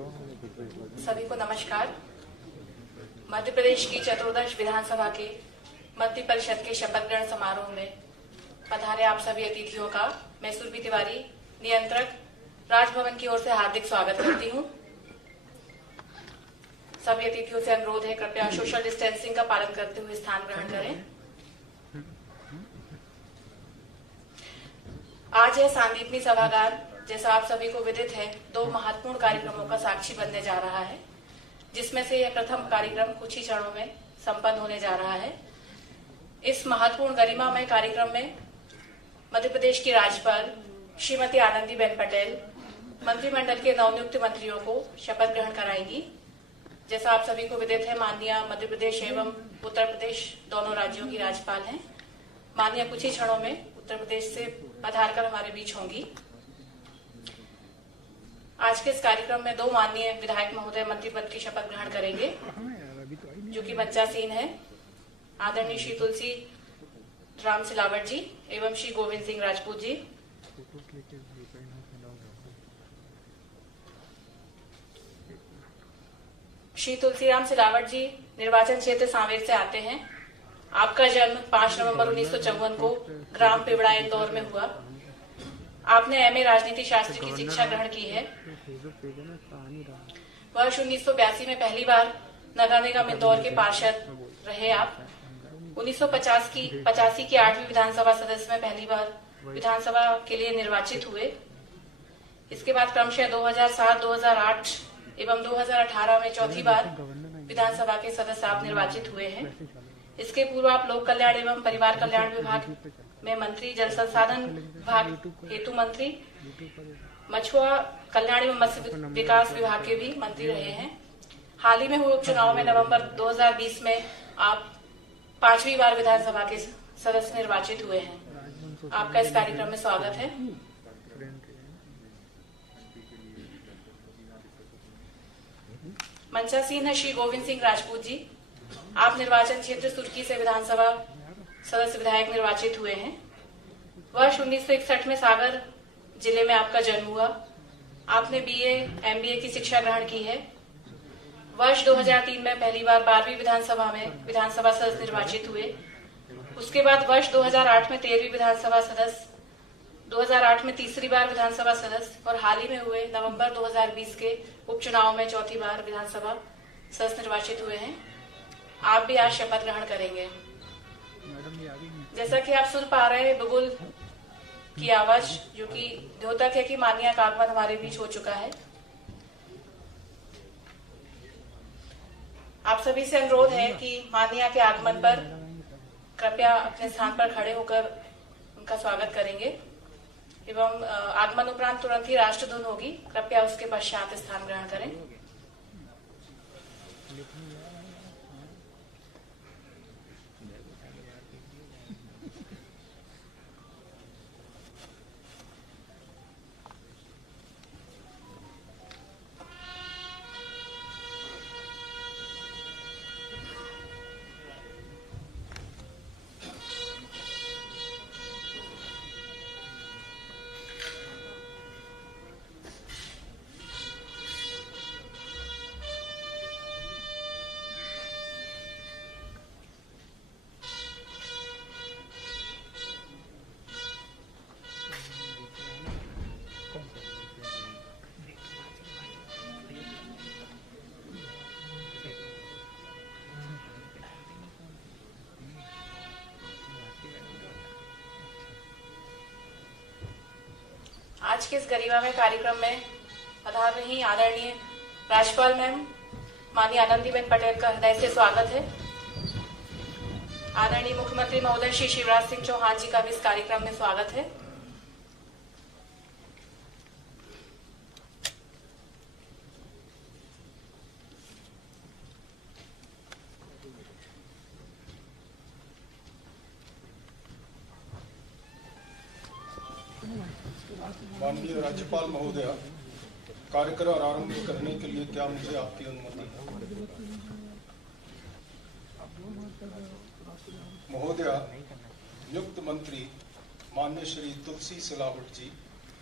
सभी को नमस्कार। मध्य प्रदेश की चतुर्दश विधानसभा के मंत्री परिषद के शपथ ग्रहण समारोह में पधारे आप सभी अतिथियों का मैं सुरभि तिवारी, नियंत्रक, राजभवन की ओर से हार्दिक स्वागत करती हूं। सभी अतिथियों से अनुरोध है, कृपया सोशल डिस्टेंसिंग का पालन करते हुए स्थान ग्रहण करें। आज यह सांदीपनी सभागार, जैसा आप सभी को विदित है, दो महत्वपूर्ण कार्यक्रमों का साक्षी बनने जा रहा है, जिसमें से यह प्रथम कार्यक्रम कुछ ही क्षणों में संपन्न होने जा रहा है। इस महत्वपूर्ण गरिमामय कार्यक्रम में मध्य प्रदेश की राज्यपाल श्रीमती आनंदीबेन पटेल मंत्रिमंडल के नवनियुक्त मंत्रियों को शपथ ग्रहण कराएंगी। जैसा आप सभी को विदित है, माननीय मध्य प्रदेश एवं उत्तर प्रदेश दोनों राज्यों की राज्यपाल हैं। माननीय कुछ ही क्षणों में उत्तर प्रदेश से पधारकर हमारे बीच होंगी। आज के इस कार्यक्रम में दो माननीय विधायक महोदय मंत्री पद की शपथ ग्रहण करेंगे, जो कि मंचासीन है। आदरणीय श्री तुलसी राम सिलावट जी एवं श्री गोविंद सिंह राजपूत जी। श्री तुलसीराम सिलावट जी निर्वाचन क्षेत्र सांवेर से आते हैं। आपका जन्म 5 नवंबर 1954 को ग्राम पिबड़ा इंदौर में हुआ। आपने एमए राजनीति शास्त्र की शिक्षा ग्रहण की है। वर्ष 1982 में पहली बार नगर निगम इंदौर के पार्षद रहे आप। 1985 की 8वीं विधानसभा सदस्य में पहली बार विधानसभा के लिए निर्वाचित हुए। इसके बाद क्रमशः 2007, 2008 एवं 2018 में चौथी बार विधानसभा के सदस्य आप निर्वाचित हुए हैं। इसके पूर्व आप लोक कल्याण एवं परिवार कल्याण विभाग में मंत्री, जल संसाधन विभाग हेतु मंत्री, मछुआ कल्याण एवं मत्स्य विकास विभाग के भी मंत्री रहे हैं। हाल ही में हुए उपचुनाव में नवंबर 2020 में आप 5वीं बार विधानसभा के सदस्य निर्वाचित हुए हैं। आपका इस कार्यक्रम में स्वागत है। मंचासीन है श्री गोविंद सिंह राजपूत जी। आप निर्वाचन क्षेत्र सुर्खी से विधानसभा सदस्य विधायक निर्वाचित हुए हैं। वर्ष 1961 में सागर जिले में आपका जन्म हुआ। आपने बीए, एमबीए की शिक्षा ग्रहण की है। वर्ष 2003 में पहली बार 12वीं विधानसभा में विधानसभा सदस्य निर्वाचित हुए। उसके बाद वर्ष 2008 में 13वीं विधानसभा सदस्य, 2008 में तीसरी बार विधानसभा सदस्य और हाल ही में हुए नवंबर 2020 के उपचुनाव में चौथी बार विधानसभा सदस्य निर्वाचित हुए हैं। आप भी आज शपथ ग्रहण करेंगे। जैसा कि आप सुन पा रहे हैं बुलबुल की आवाज, जो कि द्योतक है कि माननीय का आगमन हमारे बीच हो चुका है। आप सभी से अनुरोध है कि माननीय के आगमन पर कृपया अपने स्थान पर खड़े होकर उनका स्वागत करेंगे एवं आगमन उपरांत तुरंत ही राष्ट्रधुन होगी। कृपया उसके पश्चात स्थान ग्रहण करें। आज के इस गरिमामय कार्यक्रम में पधार रही आदरणीय राज्यपाल मैम माननीय आनंदीबेन पटेल का हृदय से स्वागत है। आदरणीय मुख्यमंत्री महोदय श्री शिवराज सिंह चौहान जी का भी इस कार्यक्रम में स्वागत है। माननीय राज्यपाल महोदय, कार्यक्रम आरंभ करने के लिए क्या मुझे आपकी अनुमति है? महोदय, नियुक्त मंत्री माननीय श्री तुलसी सिलावट जी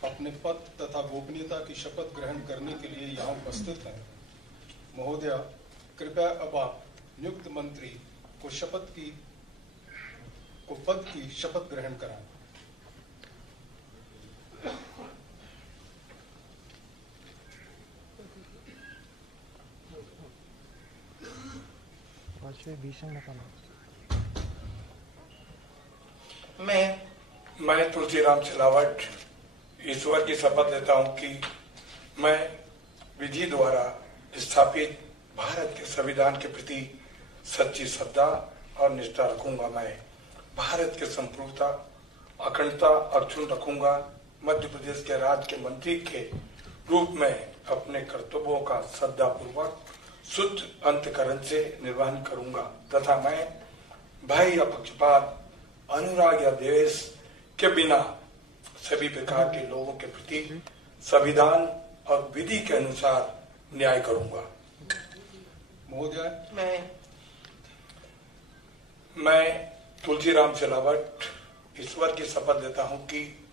अपने पद तथा गोपनीयता की शपथ ग्रहण करने के लिए यहाँ उपस्थित हैं। महोदया, कृपया अब आप नियुक्त मंत्री को पद की शपथ ग्रहण कराएं। मैं तुलसीराम सिलावट ईश्वर की शपथ लेता हूं कि मैं विधि द्वारा स्थापित भारत के संविधान के प्रति सच्ची श्रद्धा और निष्ठा रखूंगा। मैं भारत के संप्रभुता अखंडता अक्षुण्ण रखूंगा। मध्य प्रदेश के राज्य के मंत्री के रूप में अपने कर्तव्यों का श्रद्धापूर्वक शुद्ध अंतःकरण से निर्वहन करूंगा तथा मैं भय या पक्षपात, अनुराग या द्वेष के बिना सभी प्रकार के लोगों के प्रति संविधान और विधि के अनुसार न्याय करूंगा। महोदय, मैं तुलसीराम सिलावट ईश्वर की शपथ लेता हूं कि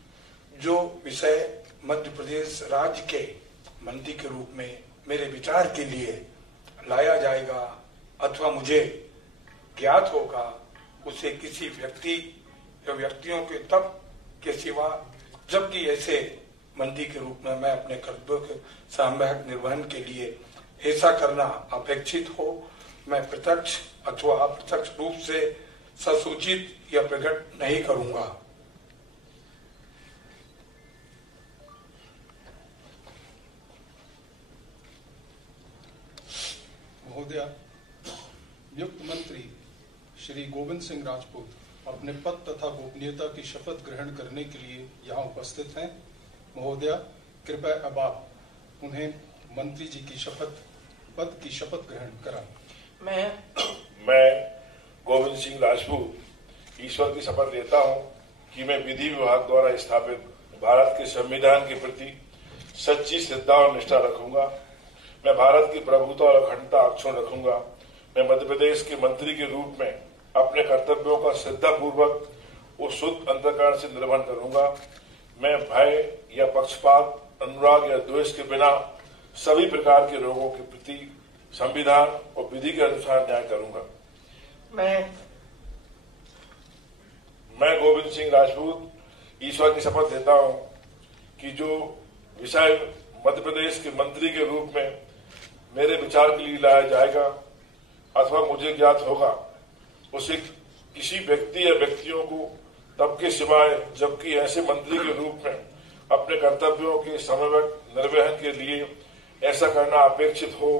जो विषय मध्य प्रदेश राज्य के मंत्री के रूप में मेरे विचार के लिए लाया जाएगा अथवा मुझे ज्ञात होगा, उसे किसी व्यक्ति या व्यक्तियों के तब के सिवा, जबकि ऐसे मंत्री के रूप में मैं अपने कर्तव्यों के सामूहिक निर्वहन के लिए ऐसा करना अपेक्षित हो, मैं प्रत्यक्ष अथवा अप्रत्यक्ष रूप से ससूचित या प्रकट नहीं करूंगा। महोदया, नियुक्त मंत्री श्री गोविंद सिंह राजपूत अपने पद तथा गोपनीयता की शपथ ग्रहण करने के लिए यहाँ उपस्थित हैं। महोदया, कृपया अब आप उन्हें मंत्री जी की पद की शपथ ग्रहण कराएं। मैं गोविंद सिंह राजपूत ईश्वर की शपथ लेता हूं कि मैं विधि विभाग द्वारा स्थापित भारत के संविधान के प्रति सच्ची श्रद्धा और निष्ठा रखूंगा। मैं भारत की प्रभुता और अखंडता अक्षुण्ण रखूंगा। मैं मध्य प्रदेश के मंत्री के रूप में अपने कर्तव्यों का श्रद्धापूर्वक और शुद्ध अंतःकरण से निर्वहन करूंगा। मैं भय या पक्षपात, अनुराग या द्वेष के बिना सभी प्रकार के लोगों के प्रति संविधान और विधि के अनुसार न्याय करूंगा। मैं गोविंद सिंह राजपूत ईश्वर की शपथ लेता हूं कि जो विषय मध्य प्रदेश के मंत्री के रूप में मेरे विचार के लिए लाया जाएगा अथवा मुझे ज्ञात होगा, उसे किसी व्यक्ति या व्यक्तियों को तब के सिवाय, जबकि ऐसे मंत्री के रूप में अपने कर्तव्यों के समयवत निर्वहन के लिए ऐसा करना अपेक्षित हो,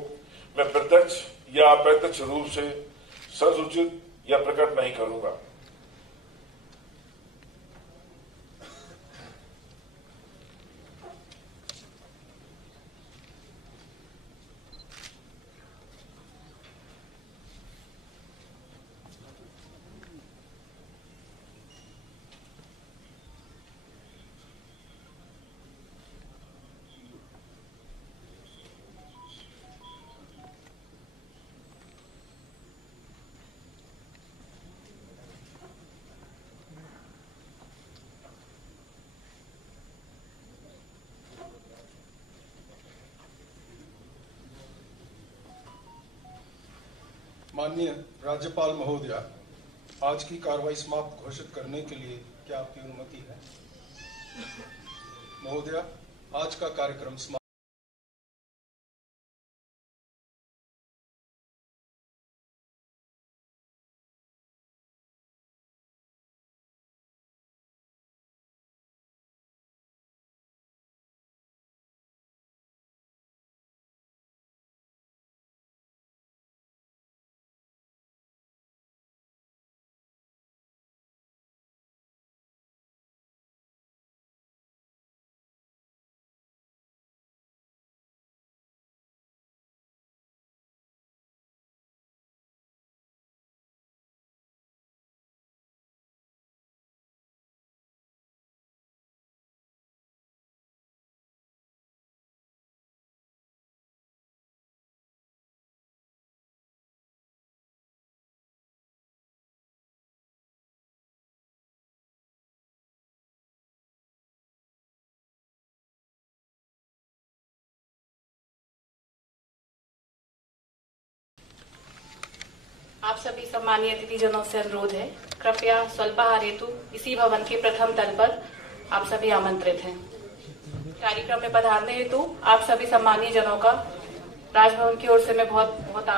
मैं प्रत्यक्ष या अप्रत्यक्ष रूप से ससूचित या प्रकट नहीं करूंगा। माननीय राज्यपाल महोदया, आज की कार्रवाई समाप्त घोषित करने के लिए क्या आपकी अनुमति है? महोदया, आज का कार्यक्रम समाप्त। आप सभी सम्मानीय अतिथिजनों से अनुरोध है, कृपया स्वल्पाहार हेतु इसी भवन के प्रथम तल पर आप सभी आमंत्रित हैं। कार्यक्रम में पधारने हेतु आप सभी सम्मानीय जनों का राजभवन की ओर से मैं बहुत बहुत